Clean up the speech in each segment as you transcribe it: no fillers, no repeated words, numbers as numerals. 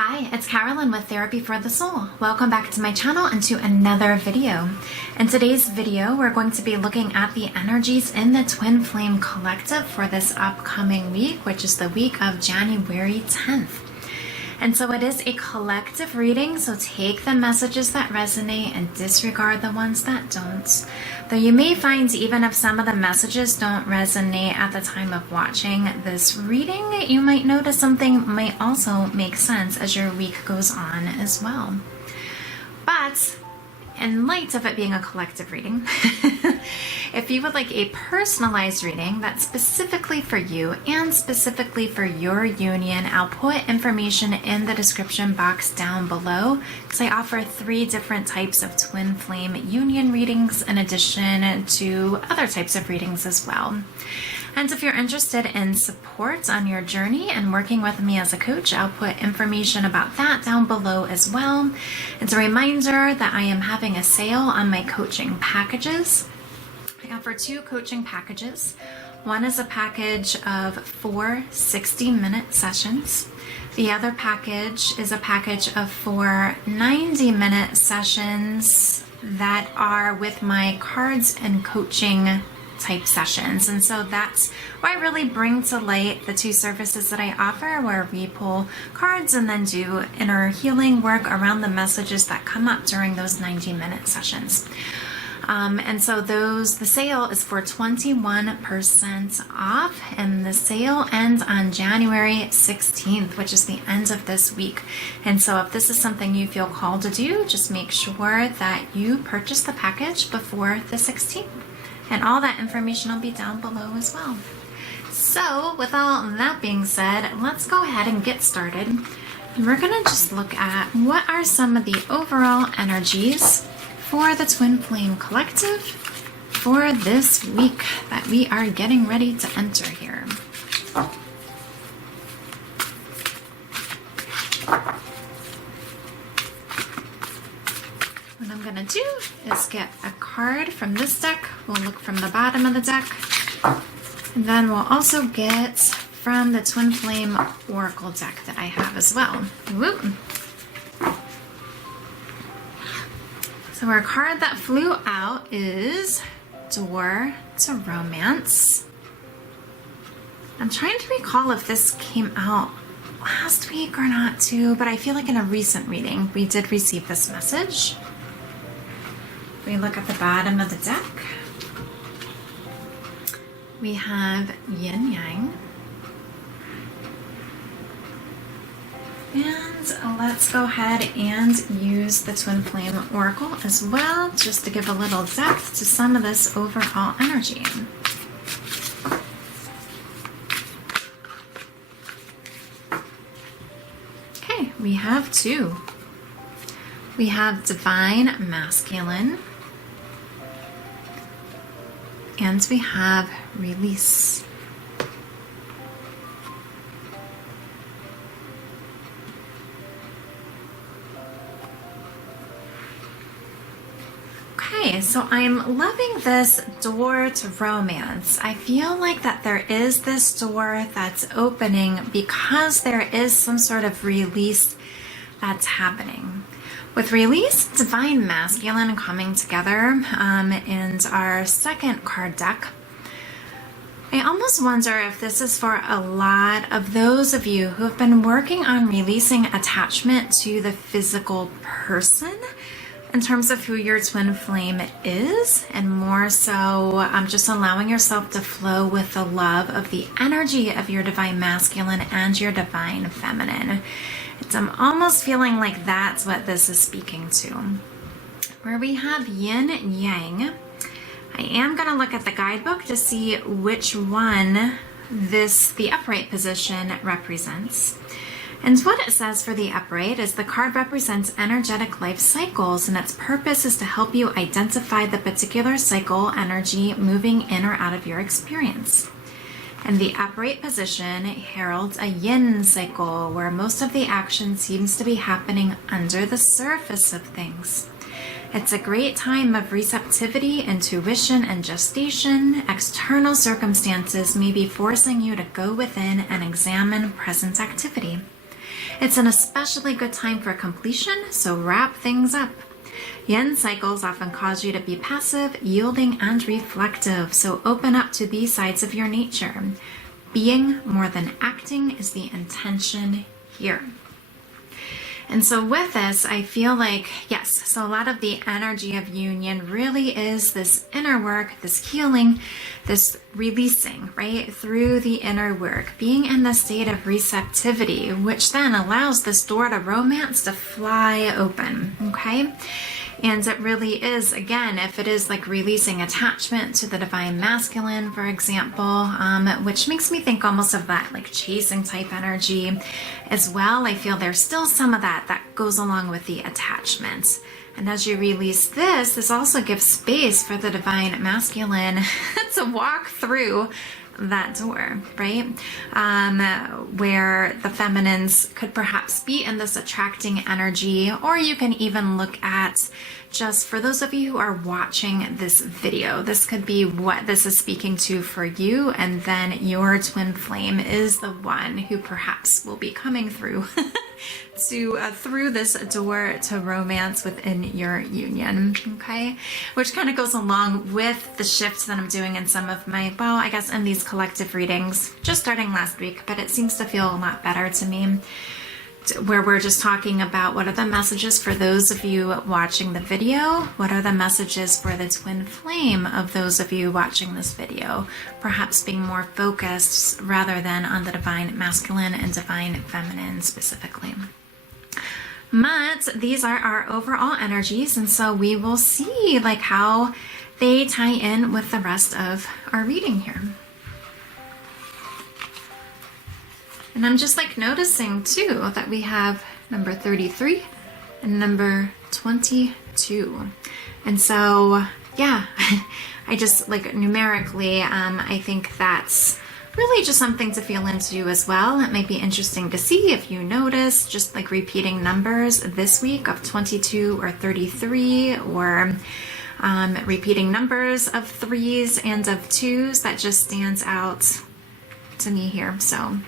Hi, it's Carolyn with Therapy for the Soul. Welcome back to my channel and to another video. In today's video, we're going to be looking at the energies in the Twin Flame Collective for this upcoming week, which is the week of January 10th. And so it is a collective reading, so take the messages that resonate and disregard the ones that don't. Though you may find even if some of the messages don't resonate at the time of watching this reading, you might notice something might also make sense as your week goes on as well. But in light of it being a collective reading, if you would like a personalized reading that's specifically for you and specifically for your union, I'll put information in the description box down below because I offer 3 different types of twin flame union readings in addition to other types of readings as well. And if you're interested in support on your journey and working with me as a coach, I'll put information about that down below as well. It's a reminder that I am having a sale on my coaching packages. I offer 2 coaching packages. One is a package of 4 60-minute sessions. The other package is a package of 4 90-minute sessions that are with my cards and coaching type sessions. And so that's where I really bring to light the 2 services that I offer, where we pull cards and then do inner healing work around the messages that come up during those 90-minute sessions. And so the sale is for 21% off, and the sale ends on January 16th, which is the end of this week. And so if this is something you feel called to do, just make sure that you purchase the package before the 16th. And all that information will be down below as well. So with all that being said, let's go ahead and get started. And we're gonna just look at what are some of the overall energies for the Twin Flame Collective for this week that we are getting ready to enter here. What I'm gonna do is get a card from this deck. We'll look from the bottom of the deck. And then we'll also get from the Twin Flame Oracle deck that I have as well. Woo. So our card that flew out is Door to Romance. I'm trying to recall if this came out last week or not too, but I feel like in a recent reading we did receive this message. We look at the bottom of the deck. We have Yin Yang. And let's go ahead and use the Twin Flame Oracle as well, just to give a little depth to some of this overall energy. Okay, we have 2. We have Divine Masculine. And we have Release. Okay, so I'm loving this door to romance. I feel like that there is this door that's opening because there is some sort of release that's happening. With Release, Divine Masculine coming together in our second card deck, I almost wonder if this is for a lot of those of you who have been working on releasing attachment to the physical person in terms of who your twin flame is, and more so just allowing yourself to flow with the love of the energy of your Divine Masculine and your Divine Feminine. I'm almost feeling like that's what this is speaking to. Where we have Yin and Yang, I am going to look at the guidebook to see which one the upright position represents. And what it says for the upright is the card represents energetic life cycles, and its purpose is to help you identify the particular cycle energy moving in or out of your experience. And the upright position heralds a yin cycle, where most of the action seems to be happening under the surface of things. It's a great time of receptivity, intuition, and gestation. External circumstances may be forcing you to go within and examine present activity. It's an especially good time for completion, so wrap things up. Yin cycles often cause you to be passive, yielding, and reflective, so open up to these sides of your nature. Being more than acting is the intention here. And so with this, I feel like, yes, so a lot of the energy of union really is this inner work, this healing, this releasing, right? Through the inner work, being in the state of receptivity, which then allows this door to romance to fly open, okay? And it really is, again, if it is like releasing attachment to the divine masculine, for example, which makes me think almost of that like chasing type energy as well. I feel there's still some of that goes along with the attachment. And as you release this, this also gives space for the divine masculine to walk through that door, right? Where the feminines could perhaps be in this attracting energy, or you can even look at, just for those of you who are watching this video, this could be what this is speaking to for you, and then your twin flame is the one who perhaps will be coming through through this door to romance within your union, okay? Which kind of goes along with the shift that I'm doing in some of my, well, I guess in these collective readings, just starting last week, but it seems to feel a lot better to me, where we're just talking about what are the messages for those of you watching the video, what are the messages for the twin flame of those of you watching this video, perhaps being more focused rather than on the divine masculine and divine feminine specifically. But these are our overall energies, and so we will see like how they tie in with the rest of our reading here. And I'm just like noticing too that we have number 33 and number 22. And so, yeah, I just like numerically, I think that's really just something to feel into as well. It might be interesting to see if you notice just like repeating numbers this week of 22 or 33, or repeating numbers of 3s and of 2s. That just stands out to me here. So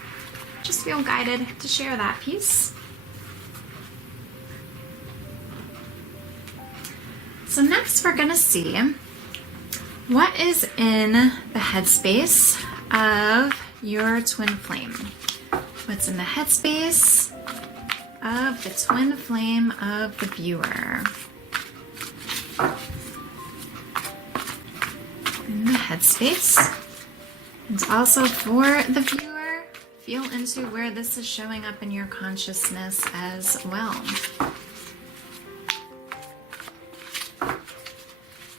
just feel guided to share that piece. So next we're gonna see what is in the headspace of your twin flame. What's in the headspace of the twin flame of the viewer. In the headspace. And also for the viewer, feel into where this is showing up in your consciousness as well,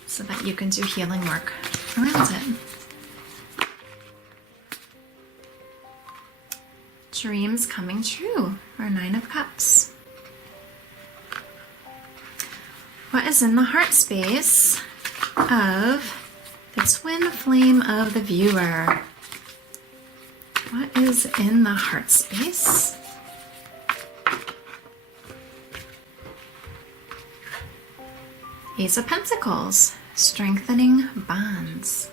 so that you can do healing work around it. Dreams coming true, or 9 of Cups. What is in the heart space of the twin flame of the viewer? What is in the heart space? Ace of Pentacles, strengthening bonds.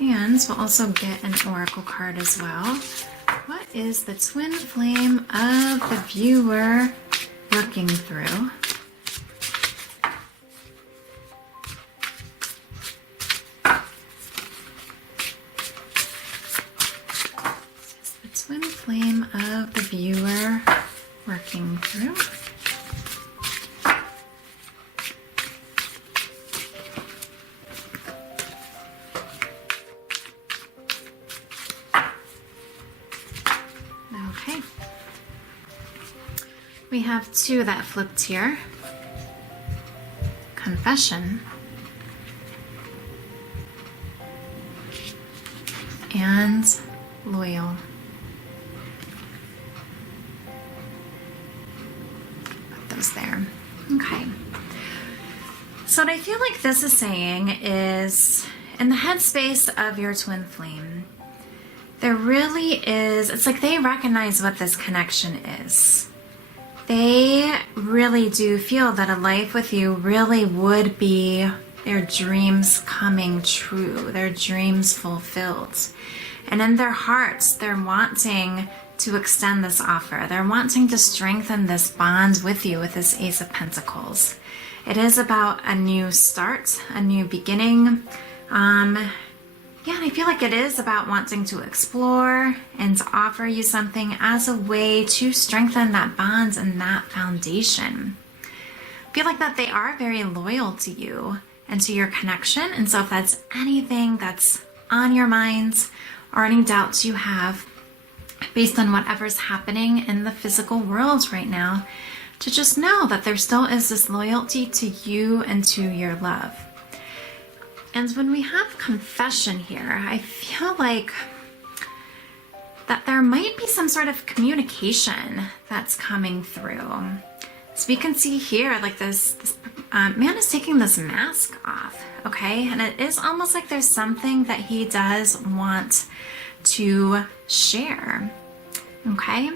And we'll also get an oracle card as well. What is the twin flame of the viewer working through? Twin flame of the viewer working through. Okay. We have 2 that flipped here. Confession. And loyal. There. Okay. So what I feel like this is saying is, in the headspace of your twin flame, there really is, it's like they recognize what this connection is. They really do feel that a life with you really would be their dreams coming true, their dreams fulfilled. And in their hearts, they're wanting to extend this offer. They're wanting to strengthen this bond with you with this Ace of Pentacles. It is about a new start, a new beginning. Yeah, and I feel like it is about wanting to explore and to offer you something as a way to strengthen that bond and that foundation. I feel like that they are very loyal to you and to your connection. And so if that's anything that's on your mind or any doubts you have based on whatever's happening in the physical world right now, to just know that there still is this loyalty to you and to your love. And when we have confession here, I feel like that there might be some sort of communication that's coming through. So we can see here, like this man is taking this mask off, okay? And it is almost like there's something that he does want to share, okay?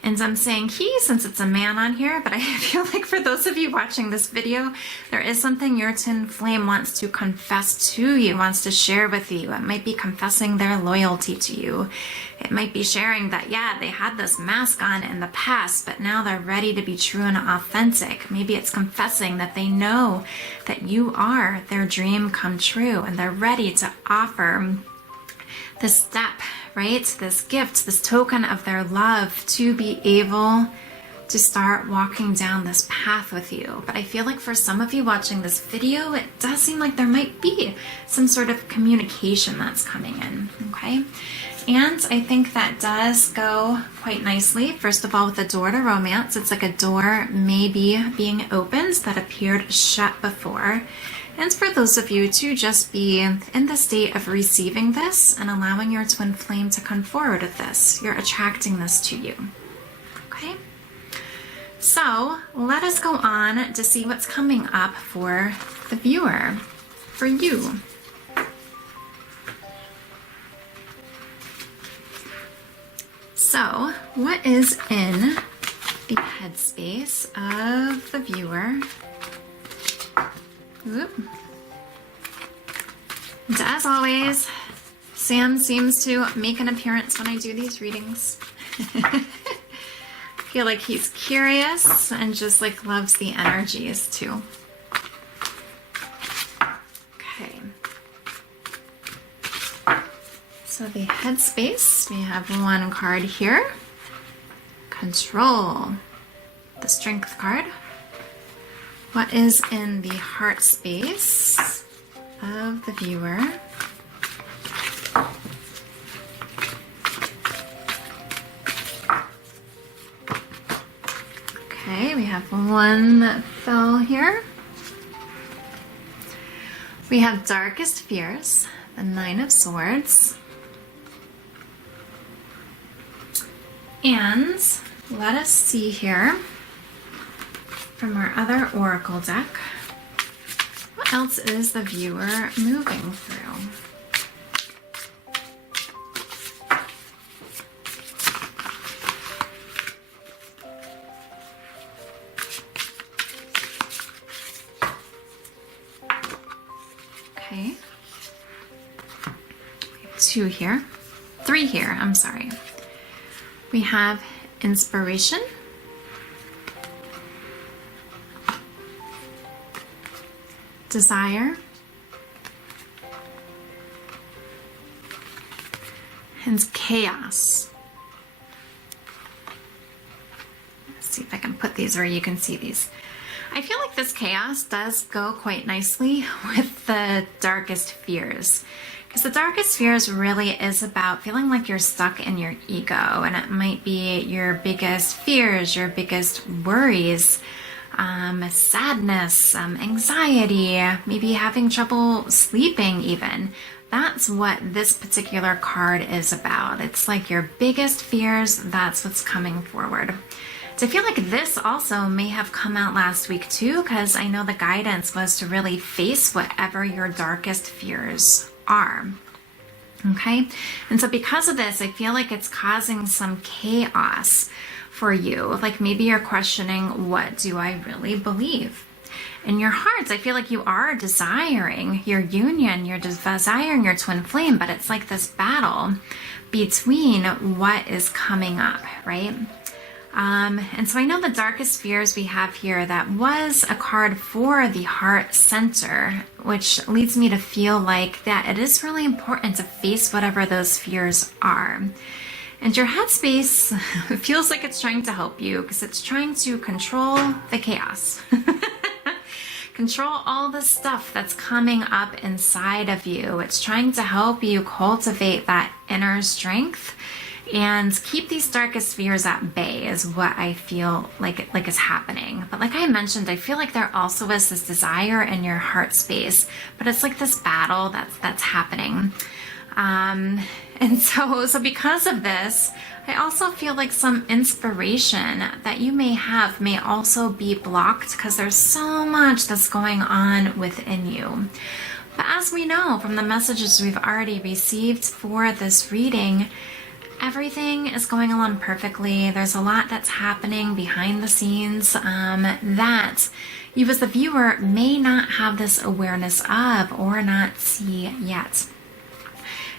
And I'm saying he, since it's a man on here, but I feel like for those of you watching this video, there is something your twin flame wants to confess to you, wants to share with you. It might be confessing their loyalty to you. It might be sharing that, yeah, they had this mask on in the past, but now they're ready to be true and authentic. Maybe it's confessing that they know that you are their dream come true, and they're ready to offer this step, right? This gift, this token of their love to be able to start walking down this path with you. But I feel like for some of you watching this video, it does seem like there might be some sort of communication that's coming in, okay? And I think that does go quite nicely. First of all, with the door to romance, it's like a door maybe being opened that appeared shut before. And for those of you to just be in the state of receiving this and allowing your twin flame to come forward with this. You're attracting this to you. Okay? So let us go on to see what's coming up for the viewer, for you. So what is in the headspace of the viewer? Oop. And as always, Sam seems to make an appearance when I do these readings. I feel like he's curious and just like loves the energies too. Okay. So the headspace, we have one card here. Control, the strength card. What is in the heart space of the viewer? Okay, we have one that fell here. We have darkest fears, the Nine of Swords. And let us see here from our other oracle deck, what else is the viewer moving through? Okay. We have two here. Three here, I'm sorry. We have inspiration. Desire. And chaos. Let's see if I can put these where you can see these. I feel like this chaos does go quite nicely with the darkest fears. Because the darkest fears really is about feeling like you're stuck in your ego, and it might be your biggest fears, your biggest worries, sadness, anxiety, maybe having trouble sleeping even. That's what this particular card is about. It's like your biggest fears, that's what's coming forward. So I feel like this also may have come out last week too, because I know the guidance was to really face whatever your darkest fears are. Okay? And so because of this, I feel like it's causing some chaos for you. Like maybe you're questioning, what do I really believe? in your hearts, I feel like you are desiring your union, you're desiring your twin flame, but it's like this battle between what is coming up, right? And so I know the darkest fears we have here, that was a card for the heart center, which leads me to feel like that it is really important to face whatever those fears are. And your headspace feels like it's trying to help you because it's trying to control the chaos. Control all the stuff that's coming up inside of you. It's trying to help you cultivate that inner strength and keep these darkest fears at bay is what I feel like is happening. But like I mentioned, I feel like there also is this desire in your heart space, but it's like this battle that's happening. And so because of this, I also feel like some inspiration that you may have may also be blocked because there's so much that's going on within you. But as we know from the messages we've already received for this reading, everything is going along perfectly. There's a lot that's happening behind the scenes that you as the viewer may not have this awareness of or not see yet.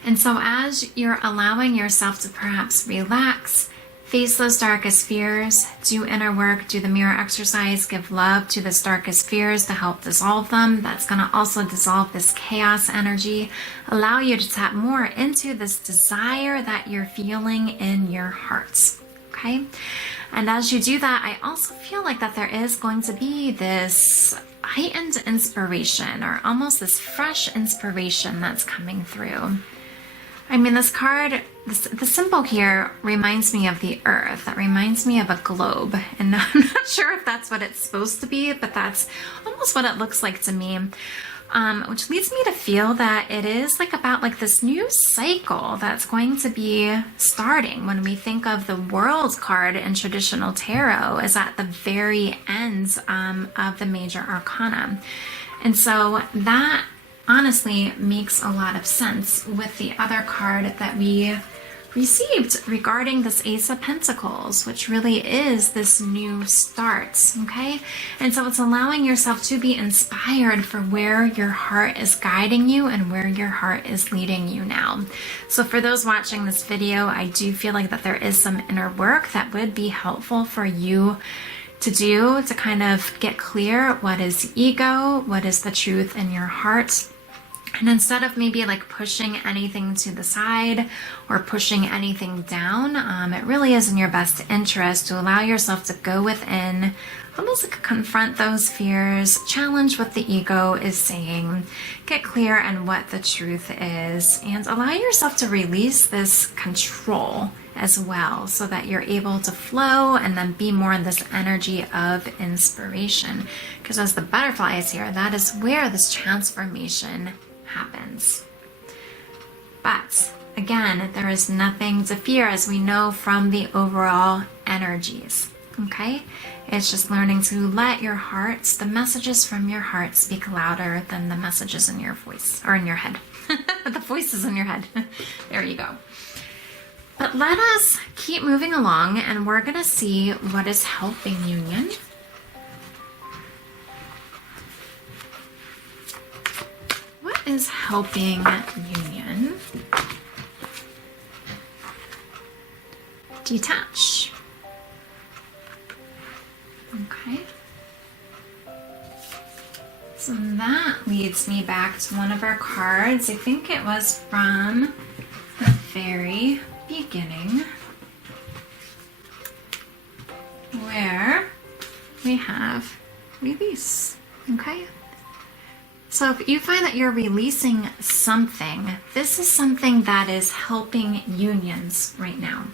And so as you're allowing yourself to perhaps relax, face those darkest fears, do inner work, do the mirror exercise, give love to those darkest fears to help dissolve them. That's going to also dissolve this chaos energy, allow you to tap more into this desire that you're feeling in your hearts. Okay? And as you do that, I also feel like that there is going to be this heightened inspiration, or almost this fresh inspiration that's coming through. I mean, this card, the symbol here reminds me of the earth. That reminds me of a globe. And I'm not sure if that's what it's supposed to be, but that's almost what it looks like to me. Which leads me to feel that it is like about like this new cycle that's going to be starting when we think of the World card in traditional tarot is at the very end of the major arcana. And so that honestly makes a lot of sense with the other card that we received regarding this Ace of Pentacles, which really is this new start, okay? And so it's allowing yourself to be inspired for where your heart is guiding you and where your heart is leading you now. So for those watching this video, I do feel like that there is some inner work that would be helpful for you to do to kind of get clear what is ego, what is the truth in your heart. And instead of maybe like pushing anything to the side or pushing anything down, it really is in your best interest to allow yourself to go within, almost like confront those fears, challenge what the ego is saying, get clear on what the truth is, and allow yourself to release this control as well so that you're able to flow and then be more in this energy of inspiration. Because as the butterfly is here, that is where this transformation happens. But again, there is nothing to fear, as we know from the overall energies. Okay? It's just learning to let your hearts, the messages from your heart, speak louder than the messages in your voice, or in your head. The voices in your head. There you go. But let us keep moving along, and we're going to see what is helping union. What is helping union? Detach. Okay. So that leads me back to one of our cards. I think it was from the very beginning, where we have release. Okay. So if you find that you're releasing something, this is something that is helping unions right now.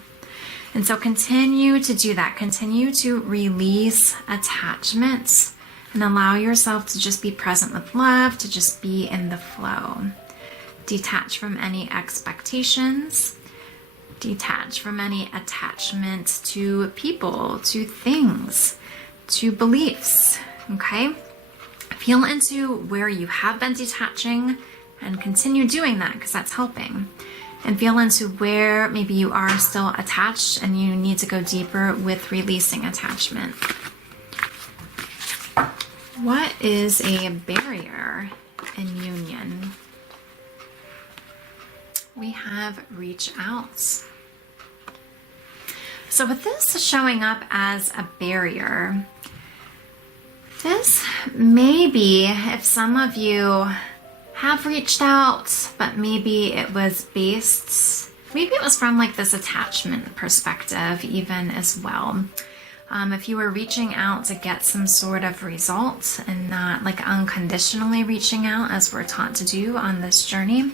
And so continue to do that. Continue to release attachments and allow yourself to just be present with love, to just be in the flow. Detach from any expectations. Detach from any attachment to people, to things, to beliefs. Okay? Feel into where you have been detaching and continue doing that because that's helping. And feel into where maybe you are still attached and you need to go deeper with releasing attachment. What is a barrier in union? We have reach out. So with this showing up as a barrier, this may be if some of you have reached out, but maybe it was based, maybe it was from like this attachment perspective even as well. If you were reaching out to get some sort of result and not like unconditionally reaching out as we're taught to do on this journey.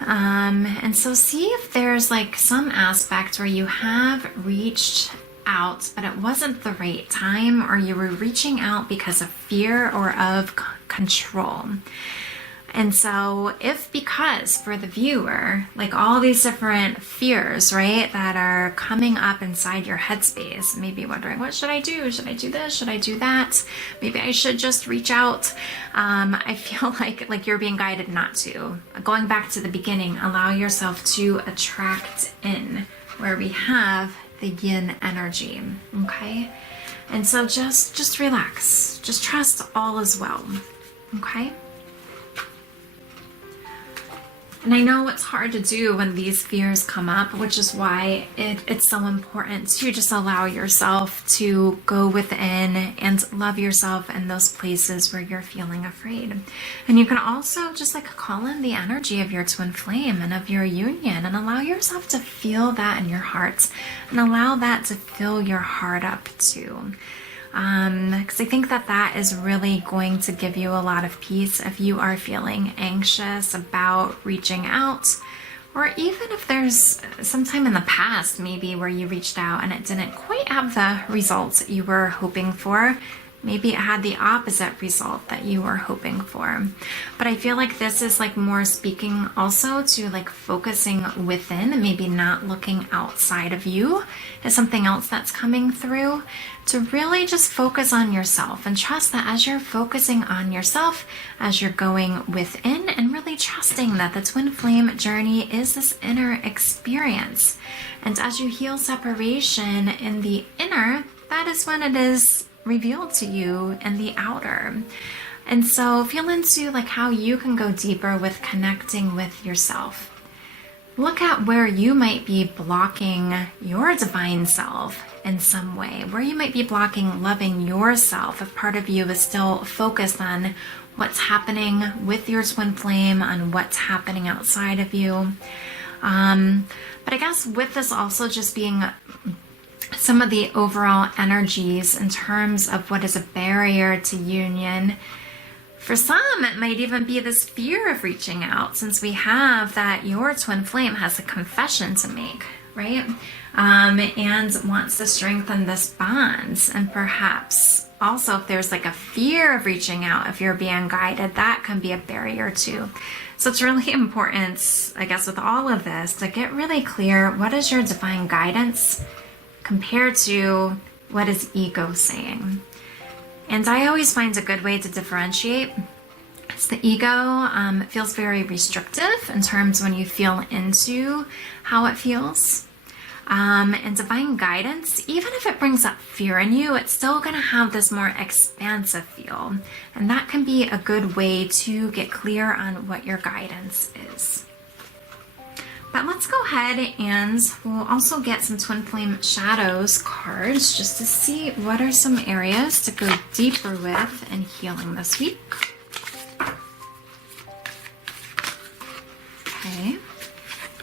And so see if there's like some aspect where you have reached out, but it wasn't the right time, or you were reaching out because of fear or of control. And so because for the viewer, like all these different fears, right, that are coming up inside your headspace, maybe wondering, what should I do? Should I do this? Should I do that? Maybe I should just reach out. I feel like you're being guided not to. Going back to the beginning, allow yourself to attract in, where we have the yin energy, okay? And so just relax. Just trust all is well, okay? And I know it's hard to do when these fears come up, which is why it's so important to just allow yourself to go within and love yourself in those places where you're feeling afraid. And you can also just like call in the energy of your twin flame and of your union, and allow yourself to feel that in your heart, and allow that to fill your heart up too. Because I think that is really going to give you a lot of peace if you are feeling anxious about reaching out, or even if there's some time in the past maybe where you reached out and it didn't quite have the results you were hoping for. Maybe it had the opposite result that you were hoping for. But I feel like this is like more speaking also to like focusing within, maybe not looking outside of you as something else that's coming through, to really just focus on yourself and trust that as you're focusing on yourself, as you're going within and really trusting that the twin flame journey is this inner experience. And as you heal separation in the inner, that is when it is revealed to you in the outer. And so feel into like how you can go deeper with connecting with yourself. Look at where you might be blocking your divine self in some way, where you might be blocking loving yourself if part of you is still focused on what's happening with your twin flame, on what's happening outside of you. But I guess with this also just being some of the overall energies in terms of what is a barrier to union. For some, it might even be this fear of reaching out, since we have that your twin flame has a confession to make, right? And wants to strengthen this bond. And perhaps also if there's like a fear of reaching out, if you're being guided, that can be a barrier too. So it's really important, I guess, with all of this, to get really clear, what is your divine guidance compared to what is ego saying. And I always find a good way to differentiate. It's the ego. It feels very restrictive in terms when you feel into how it feels. And divine guidance, even if it brings up fear in you, it's still going to have this more expansive feel. And that can be a good way to get clear on what your guidance is. But let's go ahead and we'll also get some Twin Flame Shadows cards just to see what are some areas to go deeper with in healing this week. Okay,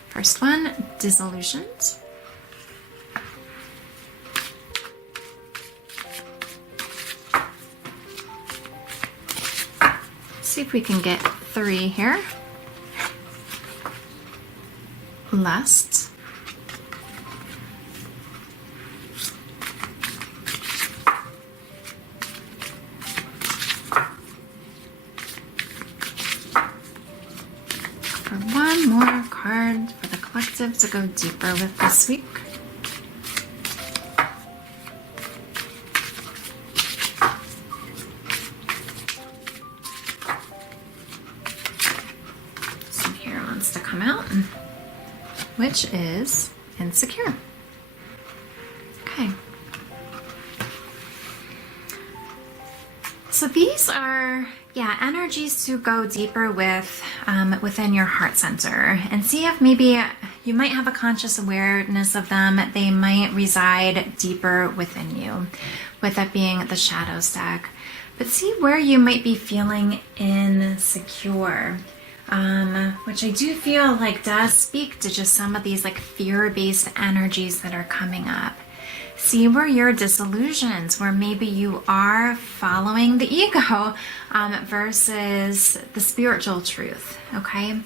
first one, disillusioned. See if we can get 3 here. Lust. For one more card for the collective to go deeper with this week. Some here wants to come out, which is insecure. So So these are, energies to go deeper with within your heart center and see if maybe you might have a conscious awareness of them. They might reside deeper within you, with it being the shadows deck. But see where you might be feeling insecure, which I do feel like does speak to just some of these like fear-based energies that are coming up. See where your disillusions, where maybe you are following the ego versus the spiritual truth, okay?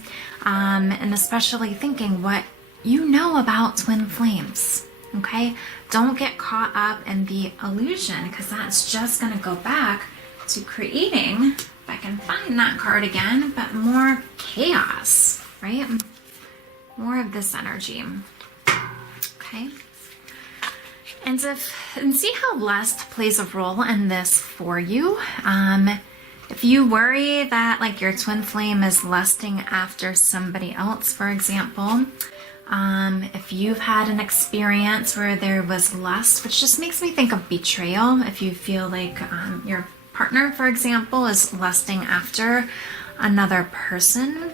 And especially thinking what you know about twin flames, okay? Don't get caught up in the illusion, because that's just going to go back to creating, if I can find that card again, but more chaos, right? More of this energy, okay? And see how lust plays a role in this for you. If you worry that like your twin flame is lusting after somebody else, for example, if you've had an experience where there was lust, which just makes me think of betrayal, if you feel like your partner, for example, is lusting after another person.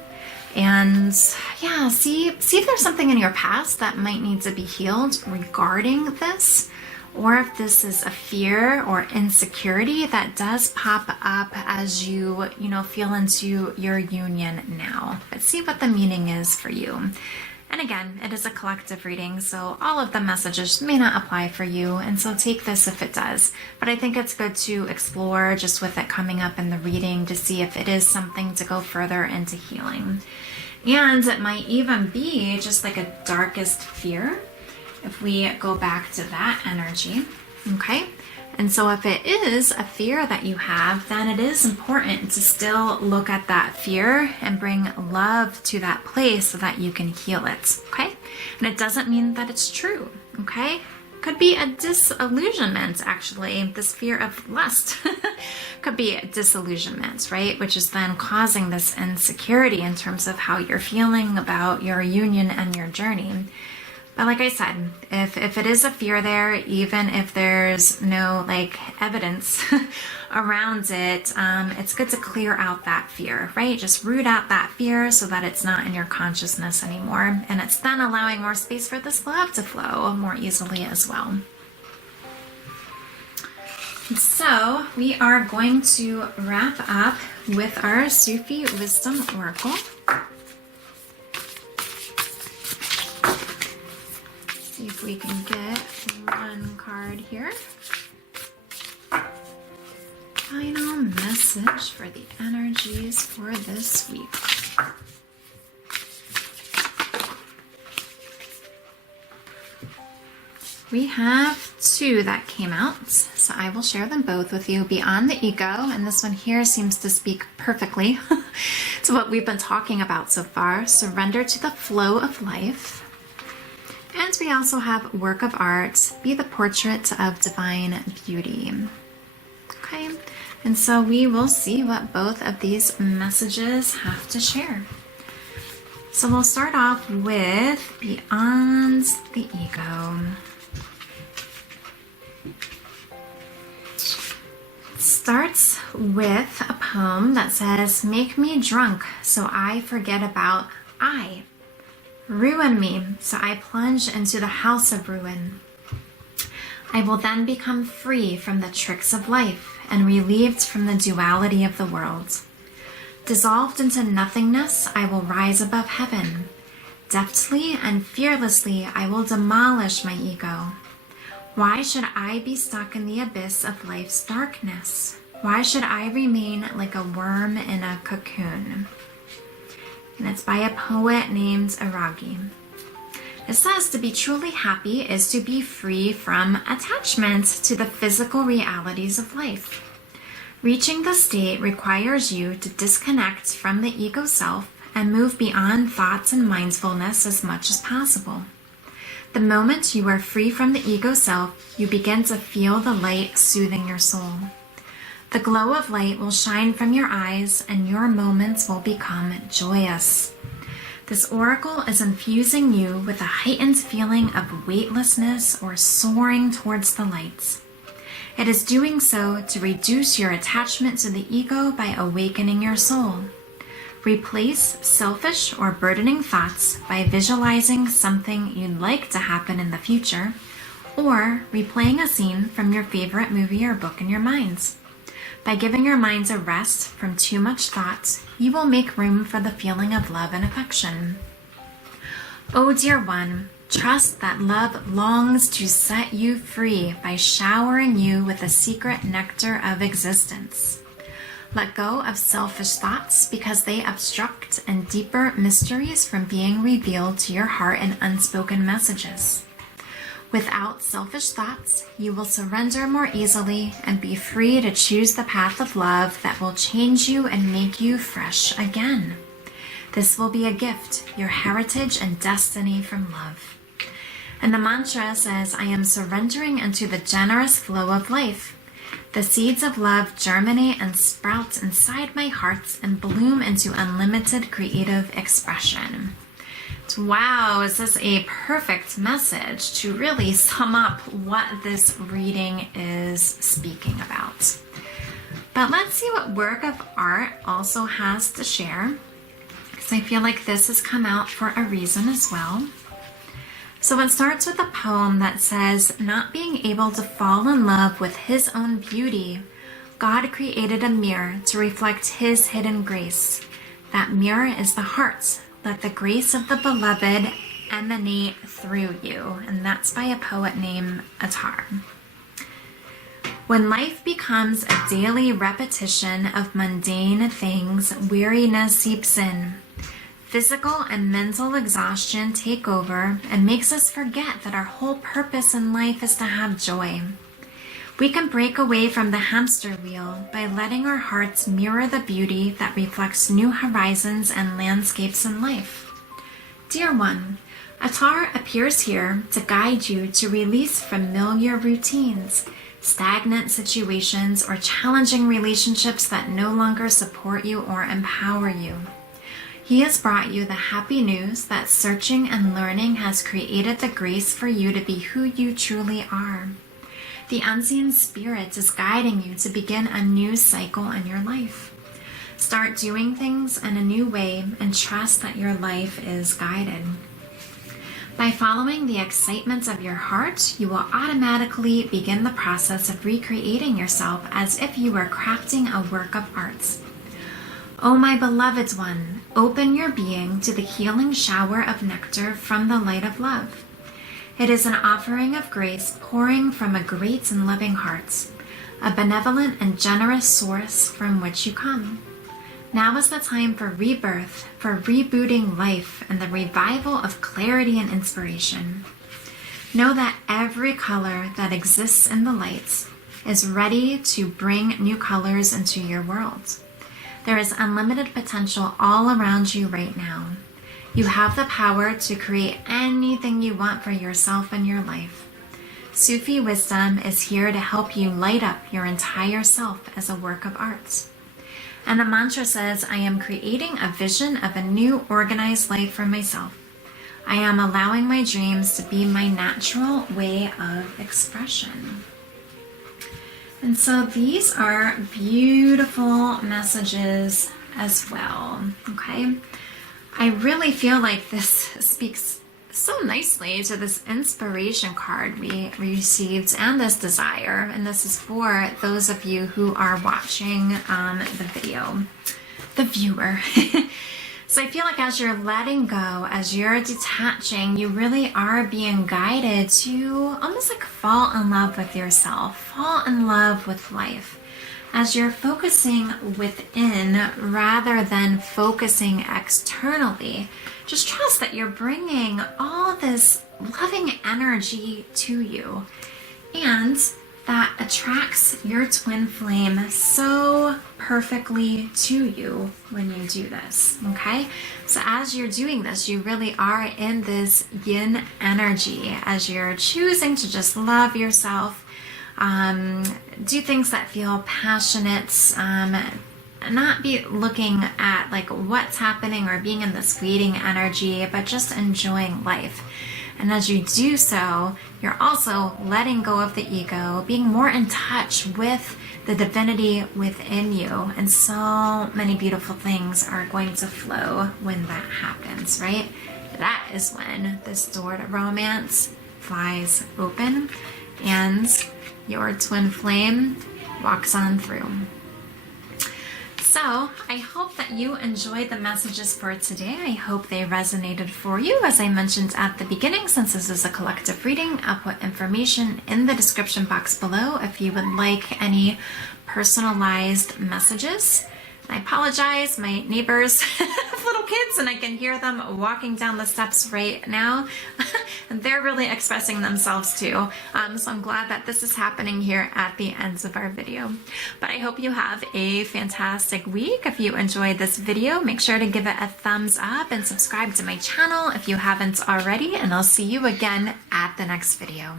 And yeah, see if there's something in your past that might need to be healed regarding this, or if this is a fear or insecurity that does pop up as you feel into your union now. But see what the meaning is for you. And again, it is a collective reading, so all of the messages may not apply for you, and so take this if it does. But I think it's good to explore just with it coming up in the reading to see if it is something to go further into healing. And it might even be just like a darkest fear if we go back to that energy, okay? And so if it is a fear that you have, then it is important to still look at that fear and bring love to that place so that you can heal it, okay? And it doesn't mean that it's true, okay? Could be a disillusionment, actually. This fear of lust could be a disillusionment, right? Which is then causing this insecurity in terms of how you're feeling about your union and your journey. But like I said, if it is a fear there, even if there's no like evidence around it, it's good to clear out that fear, right? Just root out that fear so that it's not in your consciousness anymore. And it's then allowing more space for this love to flow more easily as well. So we are going to wrap up with our Sufi Wisdom Oracle. See if we can get one card here. Final message for the energies for this week. We have two that came out, so I will share them both with you. Beyond the ego, and this one here seems to speak perfectly to what we've been talking about so far. Surrender to the flow of life. And we also have work of art, be the portrait of divine beauty. Okay, and so we will see what both of these messages have to share. So we'll start off with Beyond the Ego. It starts with a poem that says, "Make me drunk so I forget about I. Ruin me, so I plunge into the house of ruin. I will then become free from the tricks of life and relieved from the duality of the world. Dissolved into nothingness, I will rise above heaven. Deftly and fearlessly, I will demolish my ego. Why should I be stuck in the abyss of life's darkness? Why should I remain like a worm in a cocoon?" And it's by a poet named Aragi. It says to be truly happy is to be free from attachment to the physical realities of life. Reaching this state requires you to disconnect from the ego self and move beyond thoughts and mindfulness as much as possible. The moment you are free from the ego self, you begin to feel the light soothing your soul. The glow of light will shine from your eyes and your moments will become joyous. This oracle is infusing you with a heightened feeling of weightlessness or soaring towards the lights. It is doing so to reduce your attachment to the ego by awakening your soul. Replace selfish or burdening thoughts by visualizing something you'd like to happen in the future, or replaying a scene from your favorite movie or book in your minds. By giving your minds a rest from too much thought, you will make room for the feeling of love and affection. Oh dear one, trust that love longs to set you free by showering you with the secret nectar of existence. Let go of selfish thoughts because they obstruct and deeper mysteries from being revealed to your heart in unspoken messages. Without selfish thoughts, you will surrender more easily and be free to choose the path of love that will change you and make you fresh again. This will be a gift, your heritage and destiny from love. And the mantra says, I am surrendering into the generous flow of life. The seeds of love germinate and sprout inside my heart and bloom into unlimited creative expression. Wow, is this a perfect message to really sum up what this reading is speaking about. But let's see what work of art also has to share, because I feel like this has come out for a reason as well. So it starts with a poem that says, not being able to fall in love with his own beauty, God created a mirror to reflect his hidden grace. That mirror is the heart. Let the grace of the beloved emanate through you. And that's by a poet named Attar. When life becomes a daily repetition of mundane things, weariness seeps in. Physical and mental exhaustion take over and makes us forget that our whole purpose in life is to have joy. We can break away from the hamster wheel by letting our hearts mirror the beauty that reflects new horizons and landscapes in life. Dear one, Attar appears here to guide you to release familiar routines, stagnant situations, or challenging relationships that no longer support you or empower you. He has brought you the happy news that searching and learning has created the grace for you to be who you truly are. The unseen spirit is guiding you to begin a new cycle in your life. Start doing things in a new way and trust that your life is guided. By following the excitement of your heart, you will automatically begin the process of recreating yourself as if you were crafting a work of art. O my beloved one, open your being to the healing shower of nectar from the light of love. It is an offering of grace pouring from a great and loving heart, a benevolent and generous source from which you come. Now is the time for rebirth, for rebooting life, and the revival of clarity and inspiration. Know that every color that exists in the lights is ready to bring new colors into your world. There is unlimited potential all around you right now. You have the power to create anything you want for yourself and your life. Sufi wisdom is here to help you light up your entire self as a work of art. And the mantra says, I am creating a vision of a new organized life for myself. I am allowing my dreams to be my natural way of expression. And so these are beautiful messages as well, okay? I really feel like this speaks so nicely to this inspiration card we received and this desire. And this is for those of you who are watching the video, the viewer. So I feel like as you're letting go, as you're detaching, you really are being guided to almost like fall in love with yourself, fall in love with life. As you're focusing within rather than focusing externally, just trust that you're bringing all this loving energy to you, and that attracts your twin flame so perfectly to you when you do this, okay? So as you're doing this, you really are in this yin energy as you're choosing to just love yourself, do things that feel passionate, not be looking at like what's happening or being in this fleeting energy, but just enjoying life. And as you do so, you're also letting go of the ego, being more in touch with the divinity within you. And so many beautiful things are going to flow when that happens, right? That is when this door to romance flies open and your twin flame walks on through. So I hope that you enjoyed the messages for today. I hope they resonated for you. As I mentioned at the beginning, since this is a collective reading, I'll put information in the description box below if you would like any personalized messages. I apologize, my neighbors have little kids and I can hear them walking down the steps right now. And they're really expressing themselves too. So I'm glad that this is happening here at the ends of our video. But I hope you have a fantastic week. If you enjoyed this video, make sure to give it a thumbs up and subscribe to my channel if you haven't already. And I'll see you again at the next video.